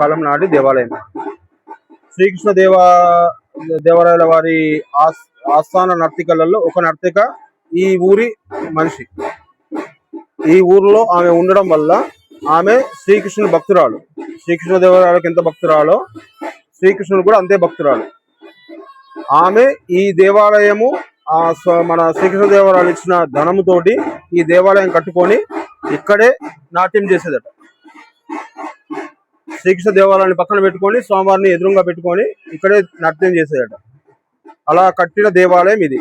కాలం నాటి దేవాలయం. శ్రీకృష్ణ దేవరాయల వారి ఆస్థాన నర్తికలలో ఒక నర్తిక ఈ ఊరి మనిషి. ఈ ఊరిలో ఆమె ఉండడం వల్ల ఆమె శ్రీకృష్ణుని భక్తురాలు. శ్రీకృష్ణదేవరాయలకు ఎంత భక్తురాలో శ్రీకృష్ణుడు కూడా అంతే భక్తురాలు. ఆమె ఈ దేవాలయము మన శ్రీకృష్ణదేవరాయలు ఇచ్చిన ధనముతోటి ఈ దేవాలయం కట్టుకొని ఇక్కడే నాట్యం చేసేదట. శ్రీకృష్ణ దేవాలయాన్ని పక్కన పెట్టుకొని స్వామివారిని ఎదురుగా పెట్టుకొని ఇక్కడే నాట్యం చేసేదట. అలా కట్టిన దేవాలయం ఇది.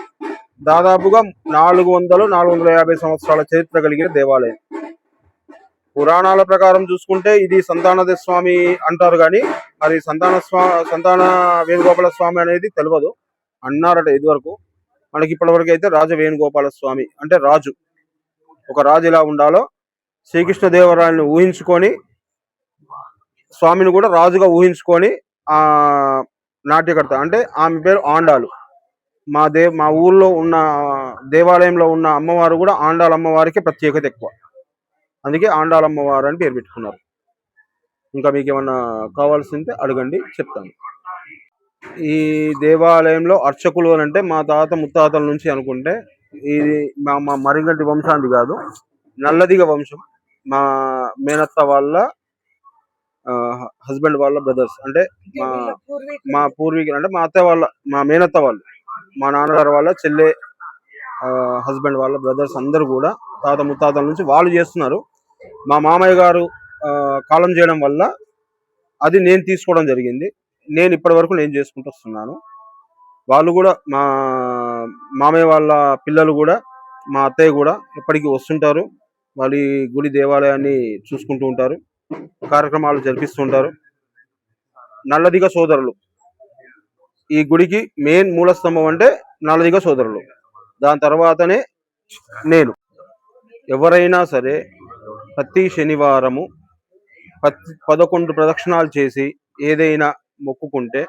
దాదాపుగా 400-450 సంవత్సరాల చరిత్ర కలిగిన దేవాలయం. పురాణాల ప్రకారం చూసుకుంటే ఇది సంతానద స్వామి అంటారు, కానీ మరి సంతాన వేణుగోపాల స్వామి అనేది తెలియదు అన్నారట ఇదివరకు. మనకి ఇప్పటివరకు అయితే రాజ వేణుగోపాల స్వామి అంటే రాజు. ఒక రాజు ఎలా ఉండాలో శ్రీకృష్ణదేవరాయలను ఊహించుకొని స్వామిని కూడా రాజుగా ఊహించుకొని ఆ నాట్యకర్త అంటే ఆమె పేరు ఆండాలు. మా ఊర్లో ఉన్న దేవాలయంలో ఉన్న అమ్మవారు కూడా ఆండాల అమ్మవారికి ప్రత్యేకత ఎక్కువ, అందుకే ఆండాలమ్మవారు అని పేరు పెట్టుకున్నారు. ఇంకా మీకు ఏమన్నా కావాల్సింటే అడగండి, చెప్తాను. ఈ దేవాలయంలో అర్చకులు అని అంటే మా తాత ముత్తాతల నుంచి అనుకుంటే ఇది మా మరిగంటి వంశాంది కాదు, నల్లదిగ వంశం. మా మేనత్త వాళ్ళ హస్బెండ్ వాళ్ళ బ్రదర్స్ అంటే మా పూర్వీకులు అంటే మా అత్త వాళ్ళ మా మేనత్త వాళ్ళు, మా నాన్నగారు వాళ్ళ చెల్లె హస్బెండ్ వాళ్ళ బ్రదర్స్ అందరూ కూడా తాత ముత్తాతల నుంచి వాళ్ళు చేస్తున్నారు. మా మామయ్య గారు కాలం చేయడం వల్ల అది నేను తీసుకోవడం జరిగింది. నేను ఇప్పటి వరకు నేను చేసుకుంటూ వస్తున్నాను. వాళ్ళు కూడా మా మామయ్య వాళ్ళ పిల్లలు కూడా మా అత్తయ్య కూడా ఎప్పటికీ వస్తుంటారు. వాళ్ళ గుడి దేవాలయాన్ని చూసుకుంటూ ఉంటారు, కార్యక్రమాలు జరిపిస్తుంటారు. నల్లదిగ సోదరులు ఈ గుడికి మెయిన్ మూలస్తంభం అంటే నల్లదిగ సోదరులు. దాని తర్వాతనే నేను. ఎవరైనా సరే ప్రతి శనివారము 11 ప్రదక్షిణాలు చేసి ఏదైనా మొక్కుకుంటే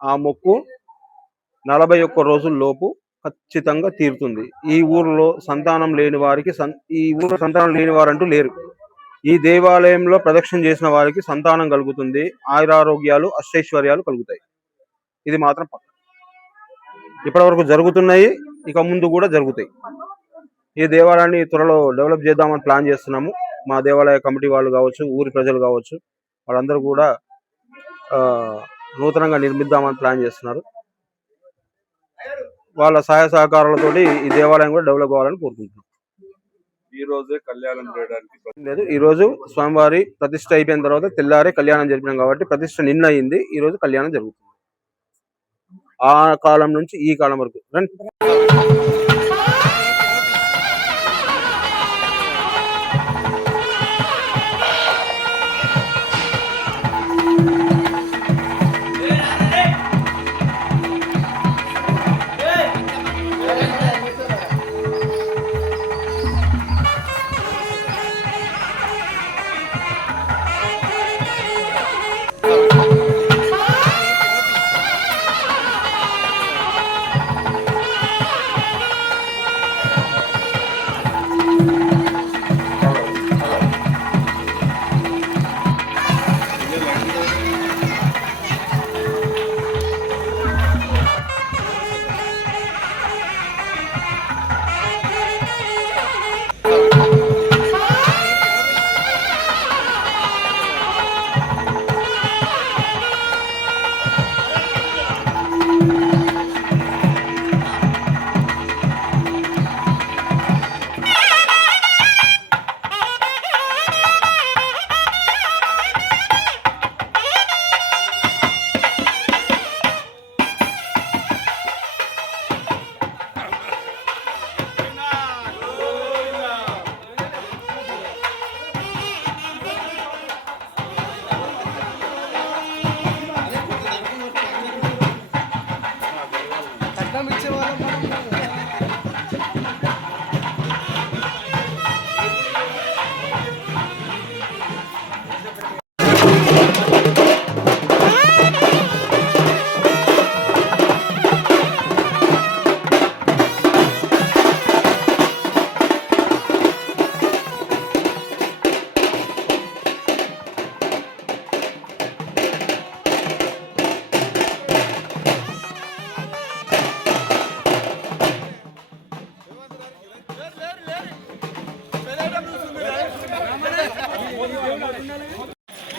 ఆ మొక్కు 41 రోజుల్లోపు ఖచ్చితంగా తీరుతుంది. ఈ ఊర్లో సంతానం లేని వారికి ఈ ఊర్లో సంతానం లేని వారంటూ లేరు. ఈ దేవాలయంలో ప్రదక్షిణ చేసిన వారికి సంతానం కలుగుతుంది, ఆయురారోగ్యాలు అష్టైశ్వర్యాలు కలుగుతాయి. ఇది మాత్రం పక్క. ఇప్పటి వరకు జరుగుతున్నాయి, ఇక ముందు కూడా జరుగుతాయి. ఈ దేవాలయాన్ని త్వరలో డెవలప్ చేద్దామని ప్లాన్ చేస్తున్నాము. మా దేవాలయ కమిటీ వాళ్ళు కావచ్చు, ఊరి ప్రజలు కావచ్చు, వాళ్ళందరూ కూడా నూతనంగా నిర్మిద్దామని ప్లాన్ చేస్తున్నారు. వాళ్ళ సహాయ సహకారాలతోటి ఈ దేవాలయం కూడా డెవలప్ అవ్వాలని కోరుకుంటున్నాం. ఈ రోజే కళ్యాణం చేయడానికి లేదు, ఈ రోజు స్వామివారి ప్రతిష్ఠ అయిపోయిన తర్వాత తెల్లారే కళ్యాణం జరిపినాం కాబట్టి ప్రతిష్ఠ నిన్న అయింది. ఈ రోజు కళ్యాణం జరుగుతుంది. ఆ కాలం నుంచి ఈ కాలం వరకు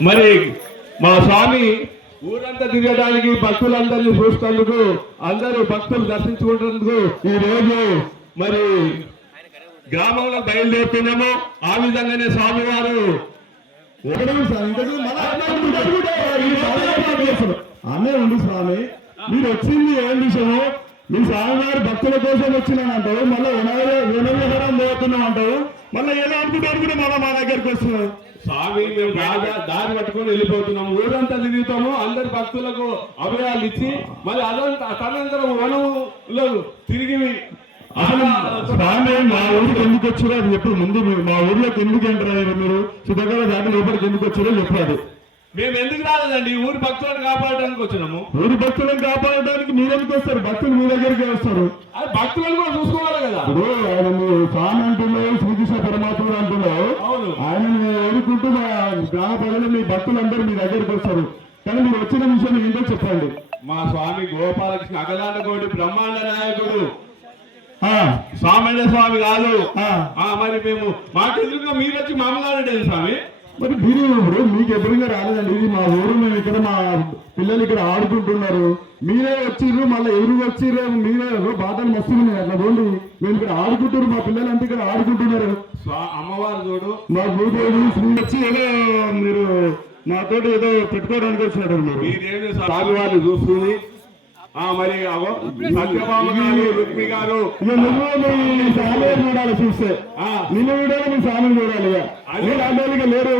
మరి మా స్వామి ఊరంతా తిరగడానికి భక్తులందరినీ చూసినందుకు అందరూ భక్తులు దర్శించుకుంటున్నందుకు ఈ రోజు మరి గ్రామంలో బయలుదేరుతున్నాము. ఆ విధంగానే స్వామివారు అనే ఉంది స్వామి. మీరు వచ్చింది ఏం విషయము? మీ స్వామివారి భక్తుల కోసం వచ్చినానంటావు, మళ్ళీ వినోదం పోతున్నాం అంటావు, మళ్ళీ ఎలా అనుకుంటారు కూడా మళ్ళీ మా దగ్గరికి వస్తున్నావు. స్వామి మేము దారి పట్టుకొని వెళ్ళిపోతున్నాము. ఊరంతా తిరుగుతాము, అందరి భక్తులకు అభయాలు ఇచ్చి మళ్ళీ అదంతా తనంతరం వనంలో తిరిగి అసలు స్వామి మా ఊరికి ఎందుకు వచ్చారో అది చెప్పు. ముందు మా ఊర్లోకి ఎందుకు ఎంటర్ అయ్యారు మీరు? సుధాకర దాటి లోపలికి ఎందుకు వచ్చారో చెప్పారు. మేము ఎందుకు రాలేదండి, ఊరి భక్తులను కాపాడడానికి వచ్చినాము. ఊరి భక్తులను కాపాడడానికి మీరెందుకు వస్తారు? భక్తులు మీ దగ్గరికి వస్తారు. అది భక్తులను కూడా చూసుకోవాలి కదా. ఇప్పుడు ఆయన మీరు స్వామి అంటున్నావు, శ్రీకృష్ణ పరమాత్ముడు అంటున్నావు. అవును, ఆయన ఎదుర్కొంటూ మా గ్రామ ప్రజలు మీ భక్తులందరూ మీ దగ్గరికి వస్తారు. కానీ మీరు వచ్చిన విషయం ఏంటో చెప్పండి. మా స్వామి గోపాలకృష్ణ అఖిలాండ కోటి బ్రహ్మాండ నాయకుడు స్వామి స్వామి కాదు. మరి మేము మాకెదురుగా మీరు వచ్చి మామలాడే స్వామి. మరి మీరు ఇప్పుడు మీకు ఎదురుగా రాలేదండి. ఇది మా ఊరు, మేము ఇక్కడ మా పిల్లలు ఇక్కడ ఆడుకుంటున్నారు, మీరే వచ్చిర్రు, మళ్ళీ ఎదురుగా వచ్చిర్రు, మీరే బాధలు మస్తున్నాయి. అట్లా పోండి, మేము ఇక్కడ ఆడుకుంటున్నారు, మా పిల్లలంతా ఇక్కడ ఆడుకుంటున్నారు. అమ్మవారు చూడు, మా భూదేవి శ్రీ వచ్చి ఏదో మీరు నాతోటి ఏదో పెట్టుకోవడానికి వచ్చినాడు. మీరేమి స్వామి వారిని చూస్తుంది. మరి సత్యభామ గారు, రుక్మి గారు స్వామి చూడాలి. చూస్తే నిన్ను చూడాలి, మీ స్వామిని చూడాలి. ఇక లేరు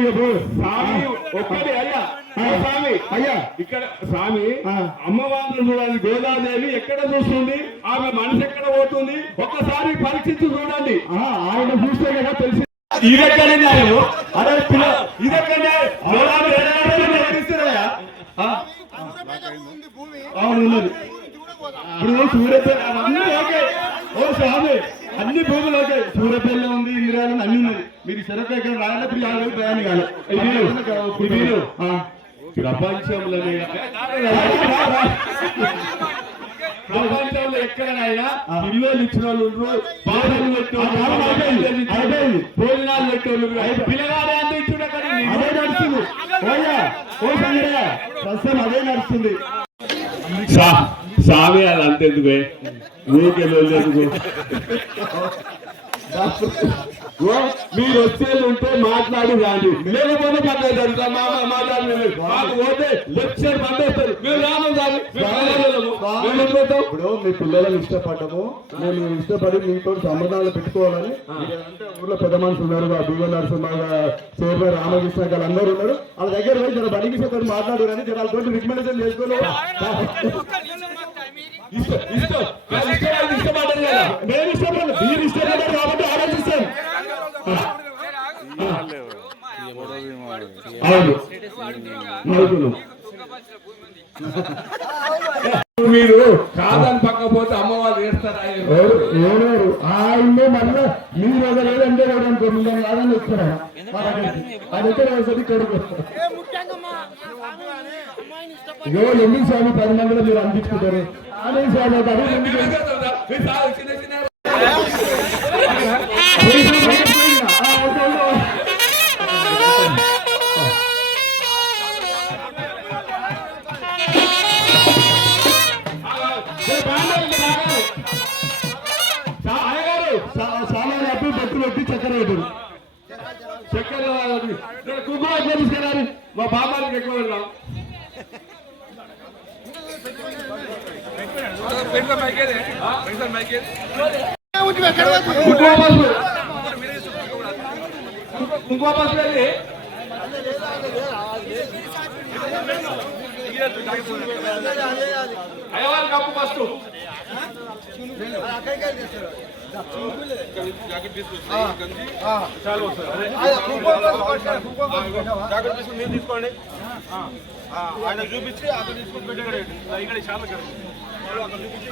స్వామి ఒక్కటి అయ్యా. స్వామి అయ్యా ఇక్కడ స్వామి అమ్మవారిని చూడాలి. గోదాదేవి ఎక్కడ చూస్తుంది, ఆమె మనసు ఎక్కడ పోతుంది, ఒక్కసారి పరీక్షించి చూడండి. ఆయన చూస్తే కదా తెలిసి. ఇదెక్కడే న్యాయము? అదే పిల్ల ఇదెక్కడే ఉన్నది. ఇప్పుడు సూర్యపేట అన్ని ఓకే. ఓ స్వామి అన్ని భూములు ఓకే. సూర్యపల్లి ఉంది, ఇందిరాలు అన్ని ఉన్నది. మీరు శరత్ ఎక్కడ రాయాలి, ప్రయాణం కాదు. మీరు ప్రపంచంలోనే ప్రపంచంలో ఎక్కడైనా పిల్లలు ఇచ్చిన వాళ్ళు, బాధలు పెట్టేవాళ్ళు, భోజనాలు పెట్టేవాళ్ళు, పిల్లగాడే అంత ఇచ్చుడు. అదే నడుస్తుంది. ప్రస్తుతం అదే నడుస్తుంది. స్వామి అది అంతెందుకు ఊరికెళ్ళేందుకు. మీరు వచ్చేది ఉంటే మాట్లాడి రాండి, లేకపోతే పక్కన జరుగుతా మాట్లాడలేదు. మాకు పోతే లెక్చర్ పంపేస్తారు, మేము రాను. ఇప్పుడు మీ పిల్లలను ఇష్టపడ్డము, మేము ఇష్టపడి మీతో సంబంధాలు పెట్టుకోవాలని. అంటే ఊర్లో పెద్ద మనుషులు ఉన్నారు, బిగో నరసింహ, చైర్మన్ రామకృష్ణ గారు అందరూ ఉన్నారు. వాళ్ళ దగ్గర పోయి జర బడికి చెప్పారు, మాట్లాడు కానీ జనాలతో రికమెండేషన్ చేసుకోవాలి. ఇష్టపడ్డారు కదా, నేను ఇష్టపడ్డాను, మీరు ఇష్టపడ్డారు కాబట్టి ఆలోచిస్తాను. మీరు కాదని పక్కపోతే అమ్మవారు వేస్తారు. ఎవరు ఆయన్నే మళ్ళీ మీరు ఒక లేదంటే అనుకో, మీరు కాదని ఇస్తారా? అది ఎక్కడ వస్తుంది కొడుకు. ఎందుకు స్వామి 10 మందిలో మీరు అందించుకుంటారు? అదే స్వామి సామాన్య అప్పుడు బతులు పెట్టి చక్కెర పెట్టారు. చక్కెర కుంకుమ తీసుకురాలి, మా బాబాకి ఎక్కువ వెళ్దాం. కుంకుమ బస్సు వెళ్ళి అయ్యవారి కప్పు ఫస్ట్ మీరు తీసుకోండి. ఆయన చూపించి అక్కడ తీసుకొని పెట్టారు. ఇక్కడ చాలా చూపించి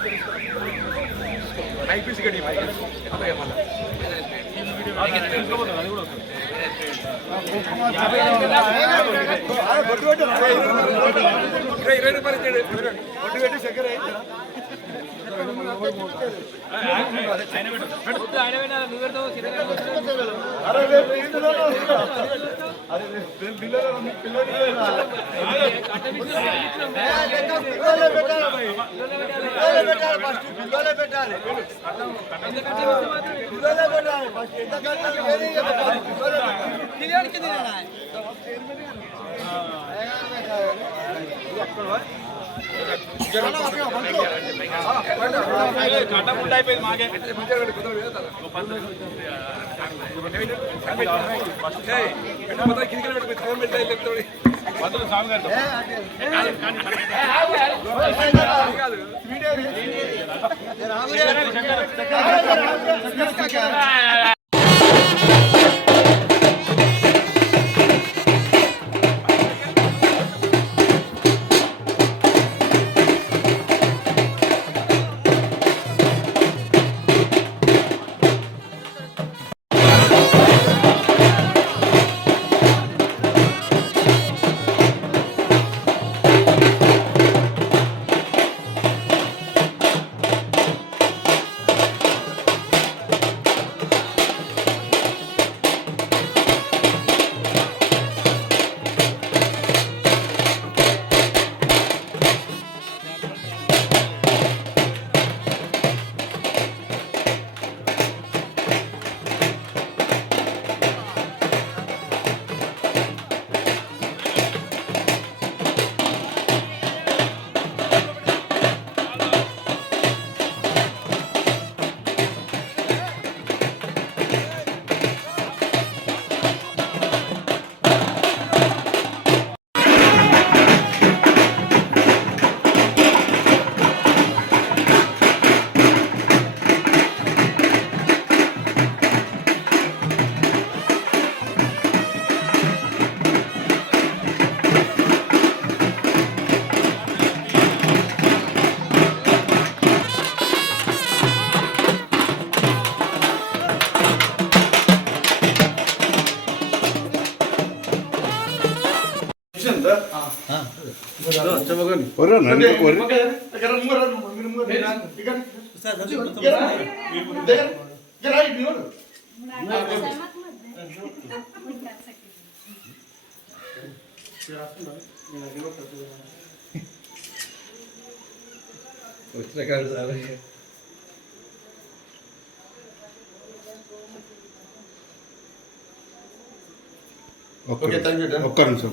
ఒక్క నిమిషం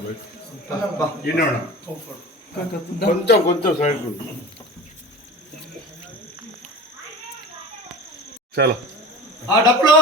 కొంచెం కొంచెం సైడ్ చాలా డబ్బులు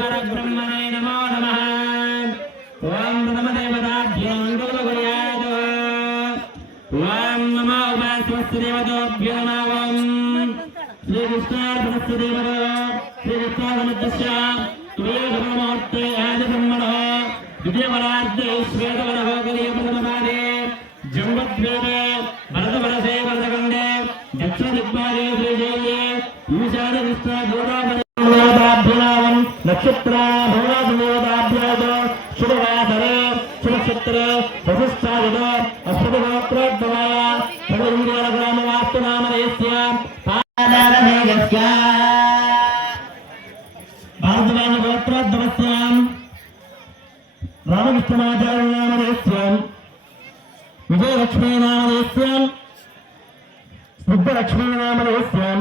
परब्रह्मणे नमो नमः ओम नमदेवताभ्यो गुरुगुरुयाद ओम नमो उमास्वस्तिदेवताभ्यो नमः श्री कृष्णार्पणस्तिदेवता श्री कृष्णार्पणस्य त्वयेकमूर्ते आदिब्रह्मणः द्वितीयवरार्धे श्वेतवरः कलियुगप्रथमपादे जम्बद्वीपे भरतवरसे वरदखण्डे दक्षिणदिग्भागे श्रीशैले ईशानकृष्णगोदावरी नक्षत्रा भौराधुदेवताभ्याद शुभवासरे शुभक्षत्रे वसिष्ठायुध अष्टगोत्रोद्भवाय सर्वेन्द्रियग्रामवास्तुनामधेयस्य पादारमेयस्य भारद्वाजगोत्रोद्भवस्यां रामकृष्णमाचार्यनामधेयस्यां विजयलक्ष्मीनामधेयस्यां सिद्धलक्ष्मीनामधेयस्यां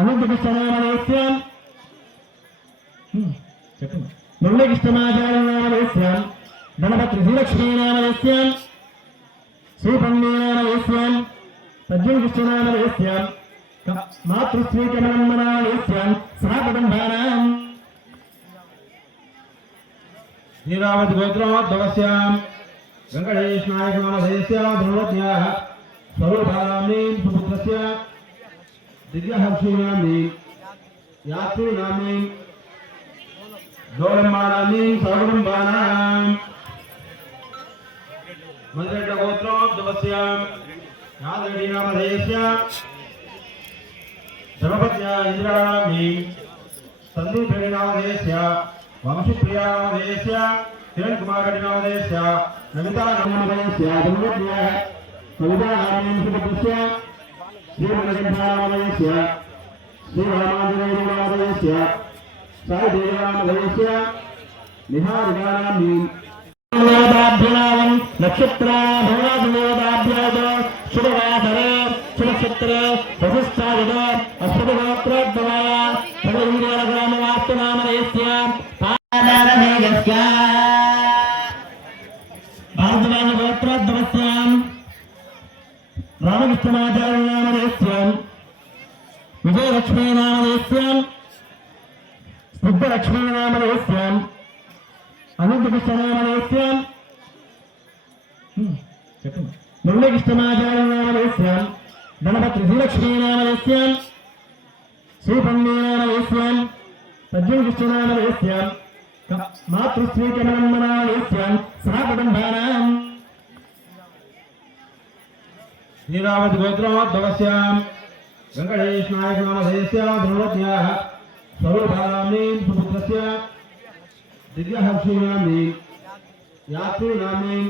अनन्तकृष्णनामधेयस्यां मुरलीकृष्णमाचार्यनामधेयस्यां गणपतिश्रीलक्ष्मीनामधेयस्यां श्रीपन्नीनामधेयस्यां सज्जनकृष्णनामधेयस्यां मातृश्रीकमलम्बनामधेयस्यां सहाकुटुम्बानां लीलावती गोत्रोद्भवस्यां वेङ्कटेशनायकनामधेयस्यां ध्रुवज्ञाः स्वरूपानाम्नीं सुपुत्रस्य दिव्यहर्षिणाम्नीं यात्रीनाम्नीं दोलम्बानाम्नीं सकुटुम्बानां मन्त्रेड्डगोत्रोद्भवस्यां यादवीनामधेयस्यां धर्मपत्न्या इन्द्राणाम्नीं सन्दीपेनामधेयस्यां वंशीप्रियानामधेयस्यां किरणकुमारनामधेयस्यां नमितानामधेयस्यां ध्रुवज्ञाः कवितानाम्नीं सुपुत्रस्य श्रीमणिकण्ठानामधेयस्यां श्रीरामाञ्जनेयनामधेयस्यां साईदेवानामधेयस्यां निहारिकानाम्नीं नक्षत्रा भौराधुदेवताभ्याद शुभवासरे शुभक्षत्रे वसिष्ठायुध अष्टगोत्रोद्भवाय सर्वेन्द्रियग्रामवास्तुनामधेयस्य पादारमेयस्य भारद्वाजगोत्रोद्भवस्यां रामकृष्णमाचार्यनामधेयस्यां विजयलक्ष्मीनामधेयस्यां सिद्धलक्ष्मीनामधेयस्यां अनन्तकृष्णनामधेयस्यां मुरलीकृष्णमाचार्यनामधेयस्यां गणपतिश्रीलक्ष्मीनामधेयस्यां श्रीपन्नीनामधेयस्यां सज्जनकृष्णनामधेयस्यां मातृश्रीकमलम्बनामधेयस्यां सहाकुटुम्बानां लीलावती गोत्रोद्भवस्यां वेङ्कटेशनायकनामधेयस्यां ध्रुवज्ञाः स्वरूपानाम्नीं सुपुत्रस्य दिव्यहर्षिणाम्नीं यात्रीनाम्नीं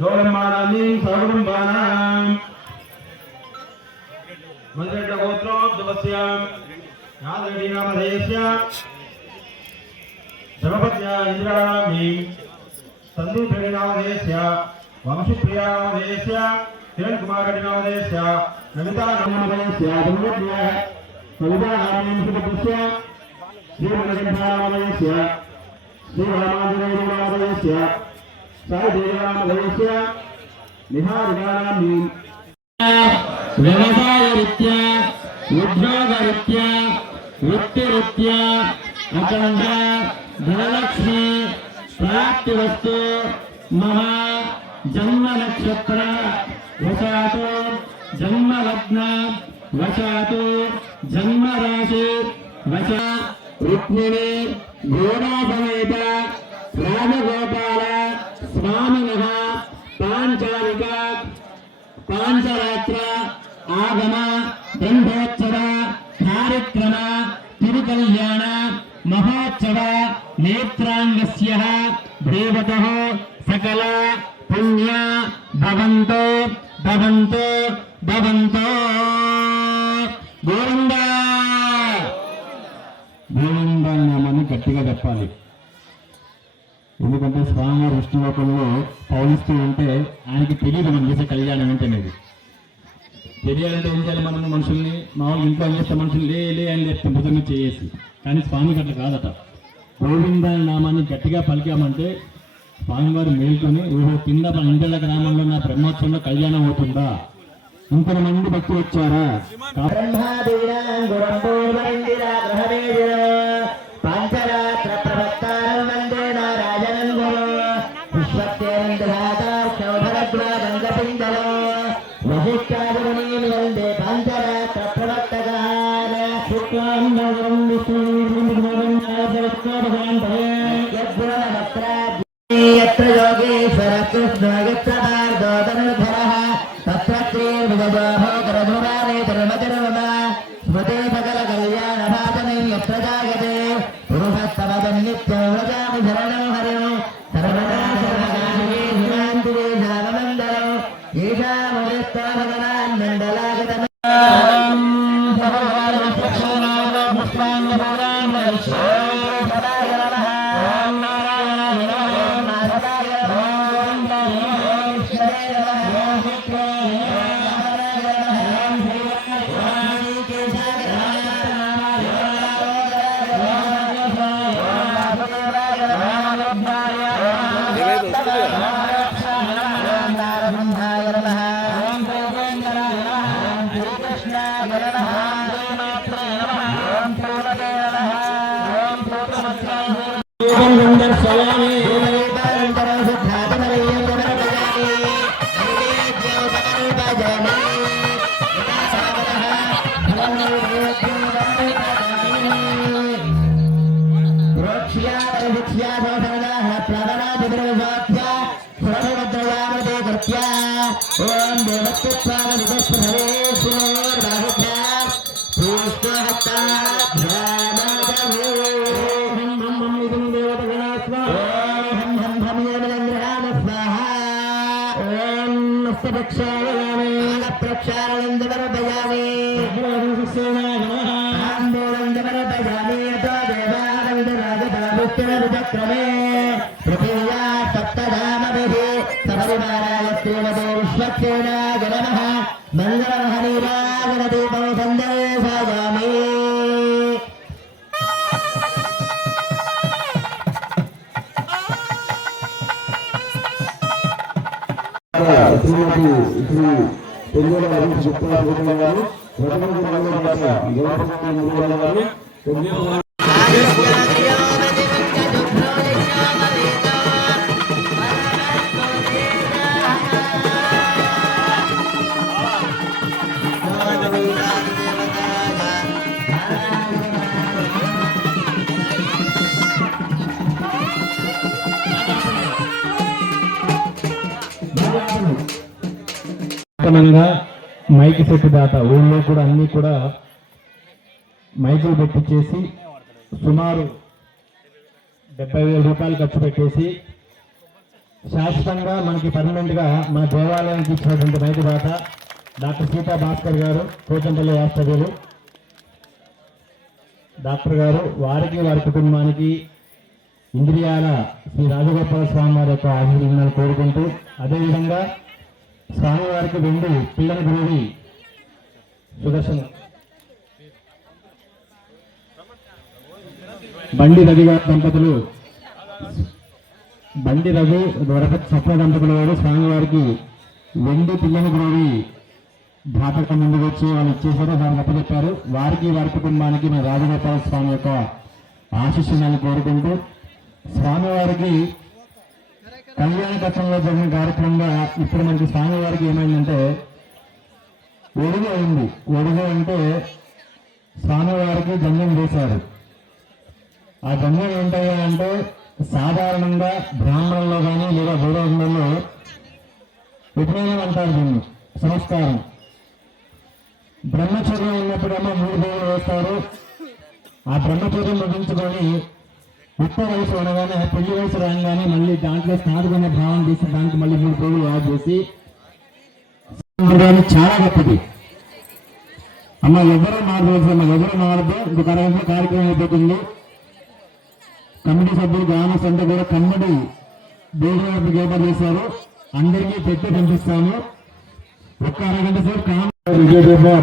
दोलम्बानाम्नीं सकुटुम्बानां मन्त्रेड्डगोत्रोद्भवस्यां यादवीनामधेयस्यां धर्मपत्न्या इन्द्राणाम्नीं सन्दीपेनामधेयस्यां वंशीप्रियानामधेयस्यां किरणकुमारनामधेयस्यां नमितानामधेयस्यां ध्रुवज्ञाः कवितानाम्नीं सुपुत्रस्य श्रीमणिकण्ठानामधेयस्यां श्रीरामाञ्जनेयनामधेयस्यां साईदेवानामधेयस्यां निहारिकानाम्नीं व्यवसायरीत्या उद्योगरीत्या वृत्तिरीत्या अखण्ड धनलक्ष्मी प्राप्तिवस्तु महा जन्मनक्षत्र वशातु जन्मलग्न वशातु जन्मराशि वशा रुक्मिणी घोड़ासमेत राजगोपाल स्वामिनः पाञ्चालिक पाञ्चरात्र आगम ब्रह्मोत्सव कार्यक्रम तिरुकल्याण महोत्सव नेत्रांगस्य देवतः सकल पुण्य भवन्तो भवन्तो भवन्तो గోవిందా గోవిందా నామాన్ని గట్టిగా చెప్పాలి. ఎందుకంటే స్వామివారి విష్ణులోకంలో పౌలిస్తూ ఉంటే ఆయనకి తెలియదు మనం చేసే కళ్యాణం ఏంటనేది. తెలియాలంటే ఏం చేయాలి? మనం మనుషుల్ని మామూలు ఇంట్లో ఏం చేస్తే మనుషులు లే అని చెప్తాం భుజంగా చేసి, కానీ స్వామికి అట్లా కాదట. గోవిందా నామాన్ని గట్టిగా పలికామంటే స్వామివారు మేల్కొని ఓహో కింద ఇందళ్ళ గ్రామంలో నా బ్రహ్మోత్సవంలో కళ్యాణం అవుతుందా, ఇంకొంతమంది భక్తులు వచ్చారా. यत्र योगेश्वर कृष्ण यत्र पार्थोदनुधरः तत्र श्रीर्विजयोगरधुरारे धर्मधर्ममा स्मृते सकलकल्याणभाजने यत्र जायते पुरुषस्तमजन्नित्यं व्रजामि शरणं हरिं सर्वदा सर्वकाले हिमान्तिरे शाममण्डलं येषामुदित्वा भगवान् मण्डलागतम् पृथिव्या सप्तधामभिः सपरिवाराय श्रीमते विश्वक्सेनाय नमः मङ्गलमहनीराजनदीपं सन्देशामि శ్రీమతి శ్రీ పెరుగుల గుప్తా గారు మైక్ సెట్ దాత ఊళ్ళో కూడా అన్ని కూడా మైకులు పెట్టించేసి సుమారు 70,000 రూపాయలు ఖర్చు పెట్టేసి శాశ్వతంగా మనకి పర్మనెంట్గా మన దేవాలయానికి ఇచ్చినటువంటి మైకు దాత డాక్టర్ సీతా భాస్కర్ గారు కోచంపల్లి వాస్తవ్యులు డాక్టర్ గారు వారికి వారి కుటుంబానికి ఇంద్రియాల శ్రీ రాజగోపాల స్వామి వారి యొక్క ఆశీర్వాదాలు కోరుకుంటూ అదేవిధంగా స్వామివారికి 2 పిల్లల గురువి సుదర్శన్ బండి రవి గారి దంపతులు బండి రవి వరపతి స్వప్న దంపతులు గారు స్వామివారికి 2 పిల్లల గురువి ధాపక ముందుకు వచ్చి వాళ్ళు ఇచ్చేసారు దాన్ని అప్పచెప్పారు వారికి వారి కుటుంబానికి మన రాజగోపాల స్వామి యొక్క ఆశీస్సులను కోరుకుంటూ స్వామివారికి కళ్యాణ కట్టంలో జరిగిన కార్యక్రమంగా ఇప్పుడు మనకి స్వామివారికి ఏమైందంటే ఒడుగు అయింది. ఒడుగు అంటే స్వామివారికి జన్యం చేశారు. ఆ జన్యం ఏంటయ్యా అంటే సాధారణంగా బ్రాహ్మణంలో కానీ లేదా గౌరవంలో ఉపనయనం అంటారు దీన్ని సంస్కారం. బ్రహ్మచర్యం ఉన్నప్పుడేమో 3 రోజులు వేస్తారు. ఆ బ్రహ్మచర్యం ముగించుకొని ఉత్తర వయసు అనగానే పెళ్లి వయసు రాగానే మళ్ళీ దాంట్లో సాధుకునే భావన చేసి దానికి మళ్ళీ 3 రోజులు యాడ్ చేసి చాలా గొప్పది. అమ్మ ఎవరో మారవలసిన ఎవరో మారదు ఇంకొక అరగంటలో కార్యక్రమం అయిపోతుంది. కమిటీ సభ్యులు గ్రామస్ అంతా కూడా కమ్మడి దేవుడి గేపర్ చేశారు. అందరికీ పెట్టి పంపిస్తాము. ఒక్క అరగంట సేపు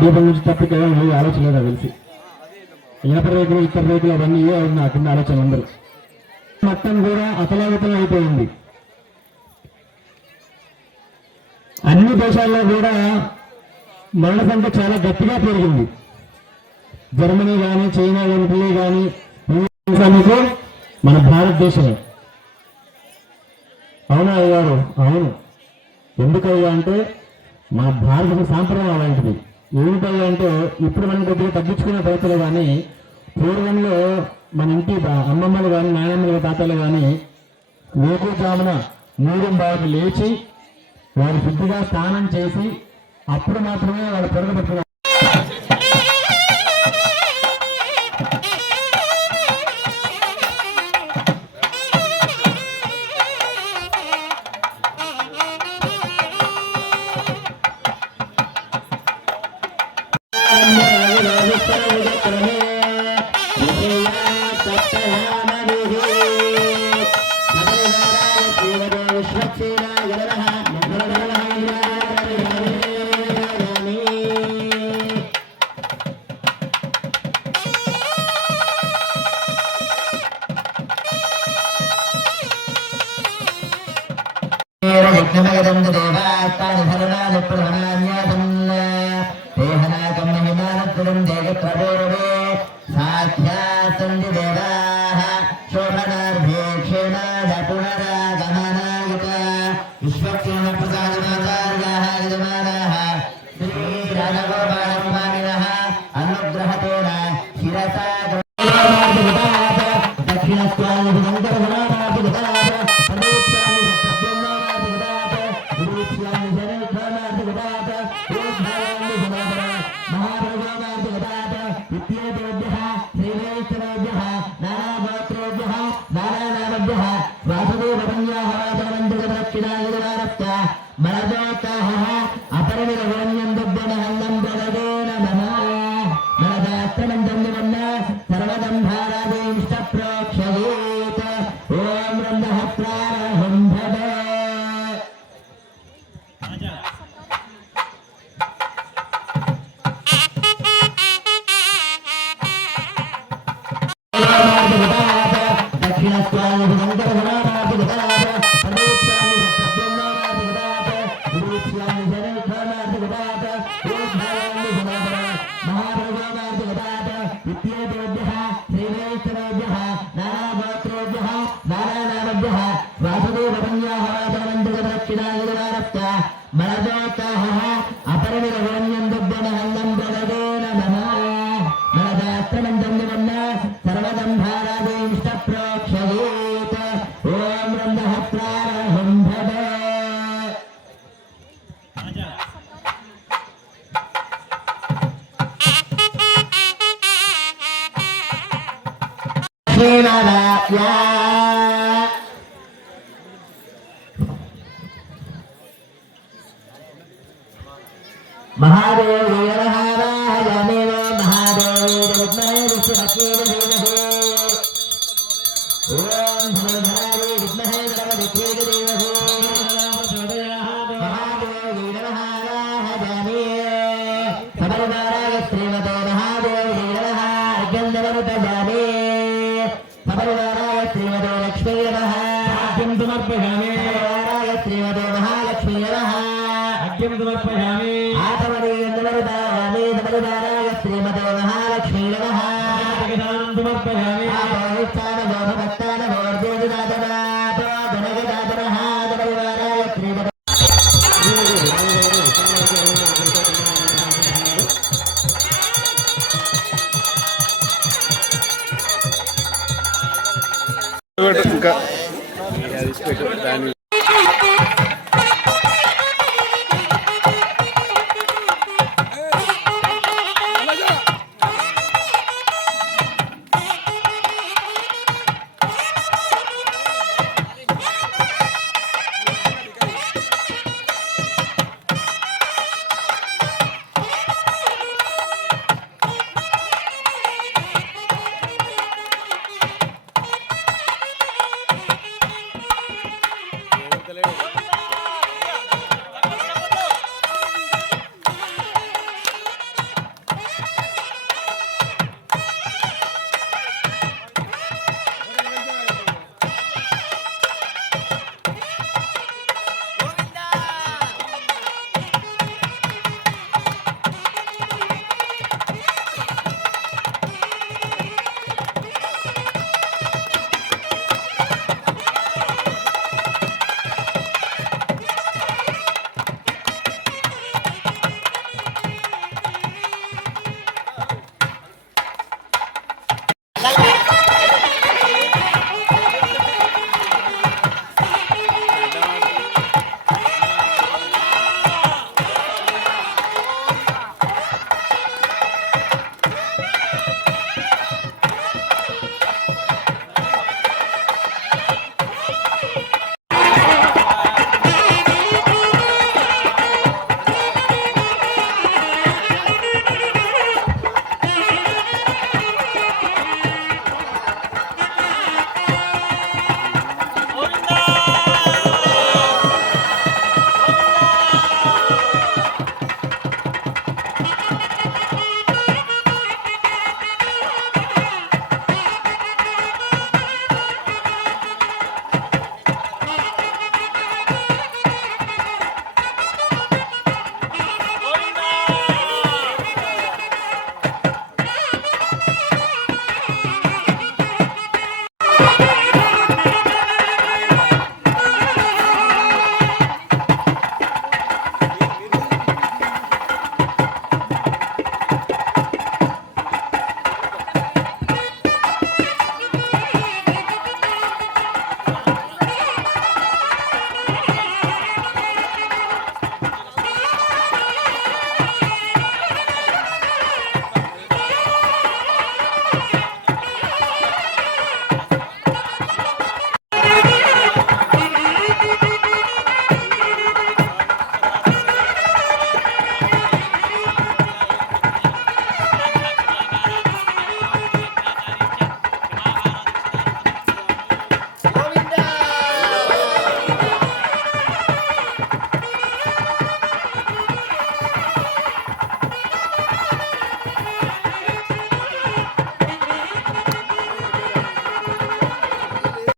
దీపం నుంచి తప్పితే ఆలోచన లేదా తెలిసి ఇనప రేకులు ఇతర రేకులు అవన్నీ నాకున్న ఆలోచన అందరూ మొత్తం కూడా అతలాగతం అయిపోయింది. అన్ని దేశాల్లో కూడా మరణ సంఖ్య చాలా గట్టిగా పెరిగింది. జర్మనీ కానీ చైనా కంట్రీ కానీ మన భారతదేశమే. అవునా అయ్యారు? అవును. ఎందుకయ్యా అంటే మా భారత సాంప్రదాయం అలాంటిది. ఏమిటయ్యా అంటే ఇప్పుడు మనం కొద్దిగా తగ్గించుకునే ప్రయత్నం కానీ పూర్వంలో మన ఇంటి అమ్మమ్మలు కానీ నాయనమ్మలు తాతలు కానీ వేకుజామున 3:15 లేచి వారు శుద్ధిగా స్నానం చేసి అప్పుడు మాత్రమే వాళ్ళు పొరగ పెట్టుకున్నారు. యజ్ఞమగదం దేవాస్తాని ధరణాని ప్రధాన్యాసం దేహనాకం మహిమానత్వం దేగత్రవోరవే సాధ్యాసంది దేవాః శోభనార్భే క్షేమాద పునరాగమనాయుత విశ్వక్షేమ ప్రసాదమాచార్యాః యజమానాః శ్రీ రాజగోపాలస్వామినః అనుగ్రహతేన శిరసా దక్షిణస్వామి ఇంకా